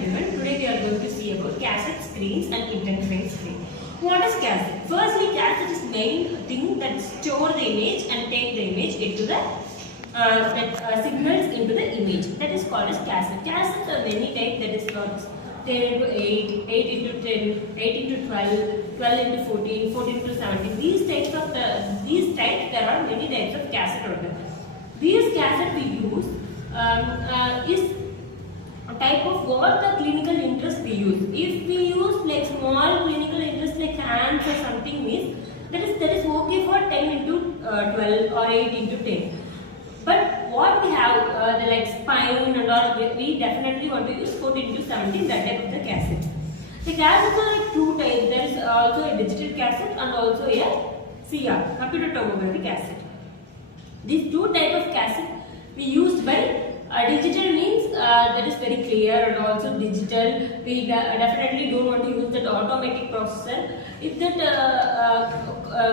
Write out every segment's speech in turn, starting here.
everyone. Today we are going to see about cassette screens and intensifying screen. What is cassette? Firstly, cassette is main thing that store the image and take the image into the signals into the image. That is called as cassette. Cassettes are many types. That is called 10 into 8, 8 into 10, 8 into 12, 12 into 14, 14 into 17. These types there are many types of cassette out there. These cassette we use is a type of what the clinical interest we use. If we use like small clinical interest like hands or something means that is okay for 10 into 12 or 8 into 10. But what we have the like spine and all, we definitely want to use 14 into 17, that type of the cassette. The cassettes are like two types. There is also a digital cassette and also a CR, computer tomography cassette. These two types of cassette we used by digital means that is very clear, and also digital we definitely don't want to use that automatic processor. If that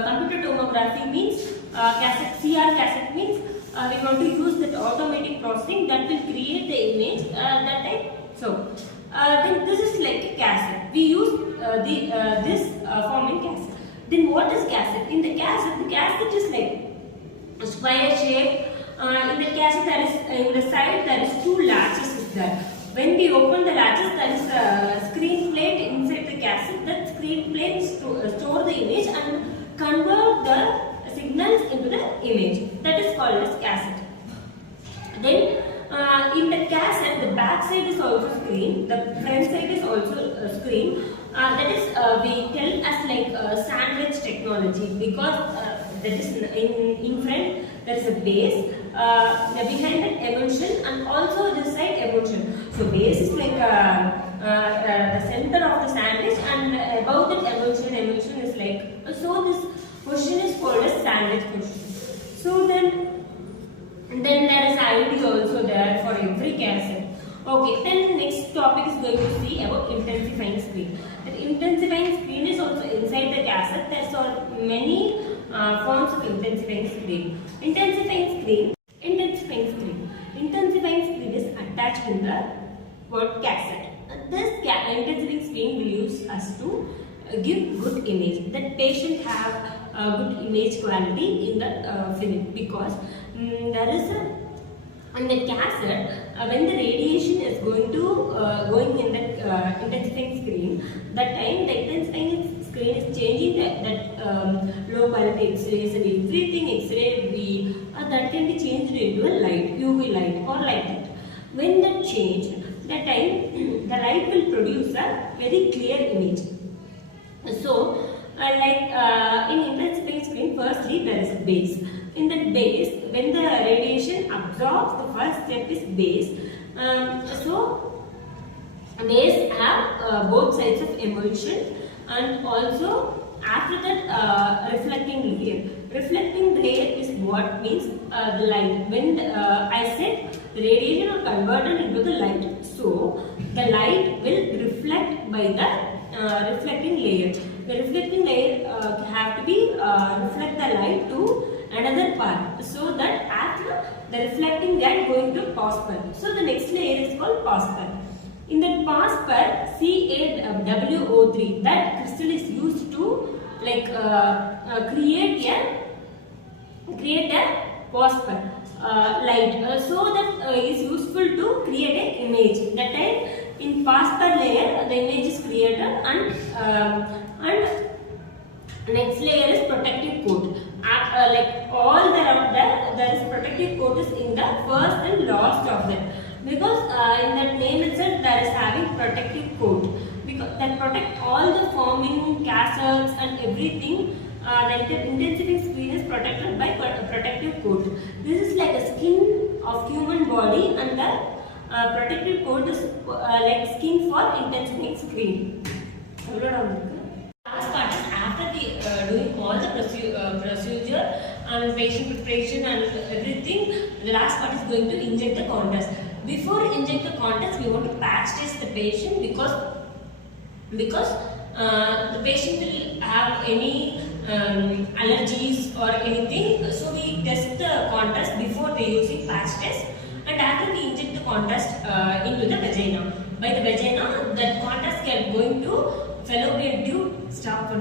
computer tomography means cassette, CR cassette means we want to use that automatic processing that will create the image that type. So then this is like a cassette. We use this form in cassette. Then what is cassette? In the cassette is like a square shape. In the cassette there is in the side there is two latches is there. When we open the latches there is a screen plate inside the cassette. That screen plate store the image and convert the signals into the image. That is called as cassette. Then in the cassette the back side is also screen, the front side is also a screen. That is we tell as like sandwich technology, because that is in front there is a base, behind that emulsion, and also this side emulsion. So base is like the center of the sandwich, and above that emulsion is like, so this question is called as sandwich question. So then there is ID also there for every cassette. Okay, then next topic is going to see about intensifying screen. The intensifying screen is also inside the cassette. There are many forms of intensifying screen. Intensifying screen is attached in the word cassette. This intensifying screen will use us to give good image. That patient have good image quality in the film, because there is on the cassette when the radiation is going in the intensifying screen, that time the intensifying screen is changing that low quality X-rays and everything X-ray that can be changed into a light, UV light or like that. When that change, that time the light will produce a very clear image. So in intensifying screen, firstly there is a base. In the base, when the radiation absorbs, the first step is base. So base have both sides of emulsion, and also after that reflecting layer. Reflecting layer is what means the light. When I said the radiation are converted into the light, so the light will reflect by the reflecting layer. The reflecting layer have to be reflect the light to another part, so that after the reflecting light going to phosphor. So the next layer is called phosphor. In the phosphor, CaWO3, that crystal is used to like create a phosphor light, so that is useful to create an image. That time in phosphor layer the image is created, and next layer is protective coat. Like all there is protective coat is in the first and last of that, because in that name itself there is having protective coat, because that protect all the forming cassettes and everything. The intensifying screen is protected by protective coat. This is like a skin of human body, and the protective coat is like skin for intensifying screen. Last part is after the doing all the procedure and patient preparation and everything, the last part is going to inject the contrast. Before inject the contrast, we want to patch test the patient, because the patient will have any allergies or anything, so we test the contrast before they using patch test, and after we inject the contrast into the vagina. by the vagina, that contrast can going to fallopian tube, stop